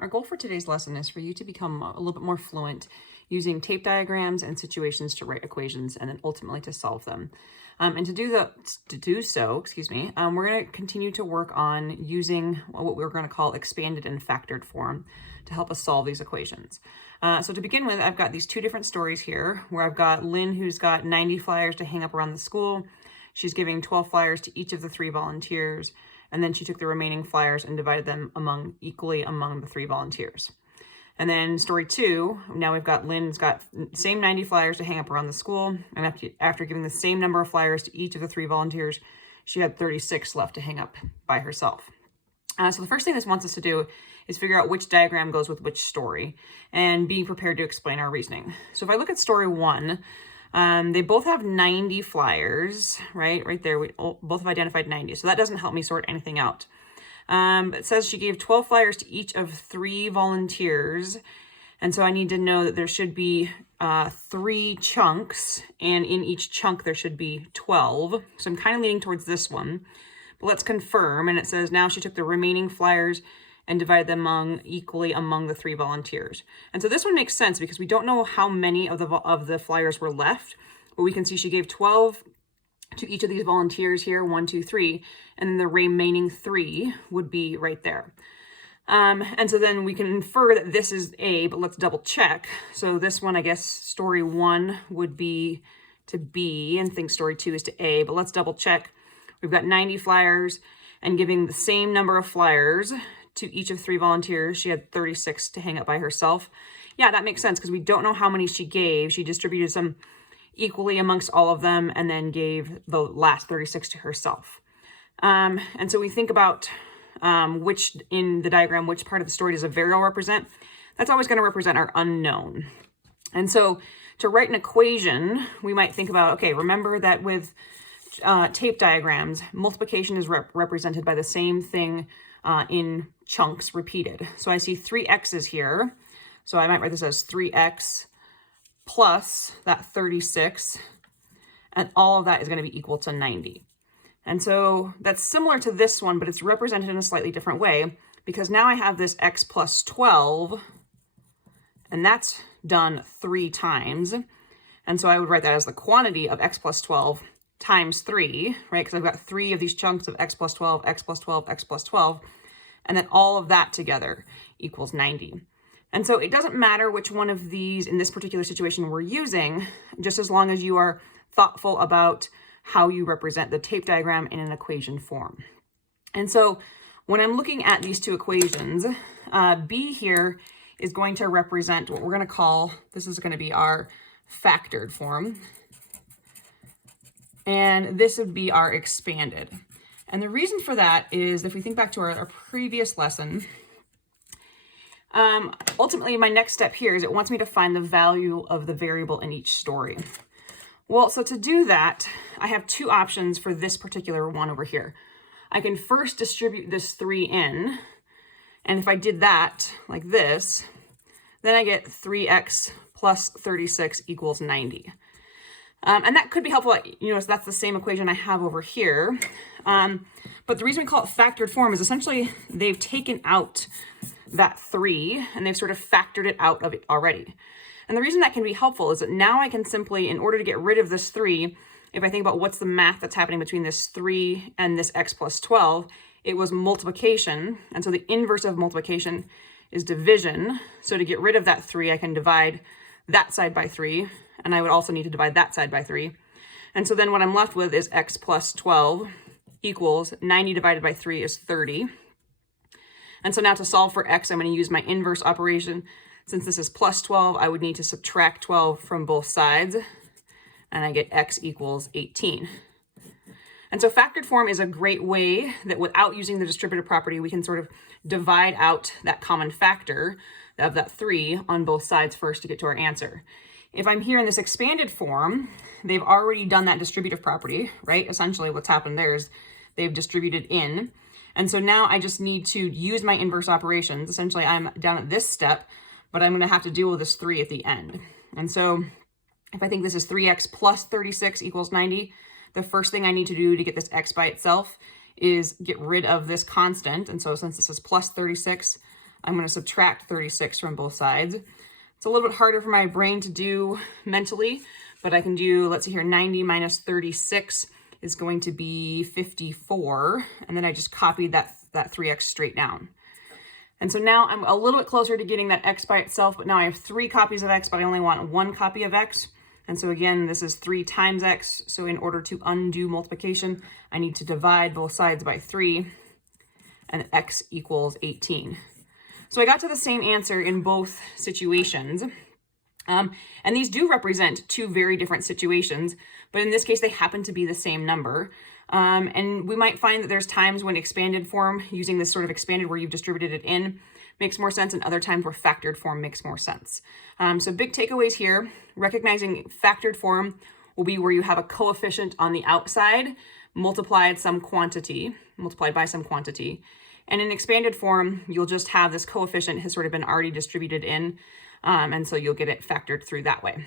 Our goal for today's lesson is for you to become a little bit more fluent using tape diagrams and situations to write equations and then ultimately to solve them. And to do so, we're going to continue to work on using what we're going to call expanded and factored form to help us solve these equations. So to begin with, I've got these two different stories here where I've got Lynn, who's got 90 flyers to hang up around the school. She's giving 12 flyers to each of the 3 volunteers. And then she took the remaining flyers and divided them equally among the 3 volunteers. And then story 2, now we've got Lynn's got the same 90 flyers to hang up around the school. And after giving the same number of flyers to each of the 3 volunteers, she had 36 left to hang up by herself. So the first thing this wants us to do is figure out which diagram goes with which story and be prepared to explain our reasoning. So if I look at story 1, they both have 90 flyers, right there. We both have identified 90. So that doesn't help me sort anything out. It says she gave 12 flyers to each of 3 volunteers. And so I need to know that there should be 3 chunks, and in each chunk there should be 12. So I'm kind of leaning towards this one, but let's confirm. And it says now she took the remaining flyers and divided them equally among the 3 volunteers. And so this one makes sense because we don't know how many of the flyers were left, but we can see she gave 12 to each of these volunteers here, 1, 2, 3, and then the remaining 3 would be right there. And so then we can infer that this is A, but let's double check. So this one, I guess story 1 would be to B, and think story 2 is to A, but let's double check. We've got 90 flyers, and giving the same number of flyers to each of 3 volunteers, she had 36 to hang up by herself. Yeah, that makes sense because we don't know how many she gave. She distributed some equally amongst all of them and then gave the last 36 to herself. And so we think about which in the diagram, which part of the story does a variable represent. That's always going to represent our unknown. And so to write an equation, we might think about, okay, remember that with tape diagrams, multiplication is represented by the same thing in chunks repeated. So I see 3 x's here. So I might write this as 3x plus that 36, and all of that is going to be equal to 90. And so that's similar to this one, but it's represented in a slightly different way because now I have this x plus 12, and that's done 3 times. And so I would write that as the quantity of x plus 12 times 3, right? Because I've got 3 of these chunks of x plus 12, x plus 12, x plus 12, and then all of that together equals 90. And so it doesn't matter which one of these in this particular situation we're using, just as long as you are thoughtful about how you represent the tape diagram in an equation form. And so when I'm looking at these 2 equations, B here is going to represent what we're going to call, this is going to be our factored form. And this would be our expanded. And the reason for that is if we think back to our previous lesson, ultimately my next step here is it wants me to find the value of the variable in each story. Well, so to do that, I have 2 options for this particular one over here. I can first distribute this 3 in, and if I did that like this, then I get 3x plus 36 equals 90. And that could be helpful, so that's the same equation I have over here. But the reason we call it factored form is essentially they've taken out that 3 and they've sort of factored it out of it already. And the reason that can be helpful is that now I can simply, in order to get rid of this 3, if I think about what's the math that's happening between this 3 and this x plus 12, it was multiplication. And so the inverse of multiplication is division. So to get rid of that 3, I can divide that side by 3. And I would also need to divide that side by 3. And so then what I'm left with is x plus 12 equals 90 divided by 3 is 30. And so now to solve for x, I'm going to use my inverse operation. Since this is plus 12, I would need to subtract 12 from both sides. And I get x equals 18. And so factored form is a great way that without using the distributive property, we can sort of divide out that common factor of that 3 on both sides first to get to our answer. If I'm here in this expanded form, they've already done that distributive property, right? Essentially what's happened there is they've distributed in. And so now I just need to use my inverse operations. Essentially, I'm down at this step, but I'm going to have to deal with this 3 at the end. And so if I think this is 3x plus 36 equals 90, the first thing I need to do to get this x by itself is get rid of this constant. And so since this is plus 36, I'm going to subtract 36 from both sides. It's a little bit harder for my brain to do mentally, but I can do, let's see here, 90 minus 36 is going to be 54. And then I just copied that 3x straight down. And so now I'm a little bit closer to getting that x by itself, but now I have 3 copies of x, but I only want 1 copy of x. And so again, this is 3 times x. So in order to undo multiplication, I need to divide both sides by 3, and x equals 18. So I got to the same answer in both situations. And these do represent 2 very different situations, but in this case, they happen to be the same number. And we might find that there's times when expanded form, using this sort of expanded where you've distributed it in, makes more sense, and other times where factored form makes more sense. So big takeaways here, recognizing factored form will be where you have a coefficient on the outside multiplied by some quantity. And in expanded form, you'll just have this coefficient has sort of been already distributed in, and so you'll get it factored through that way.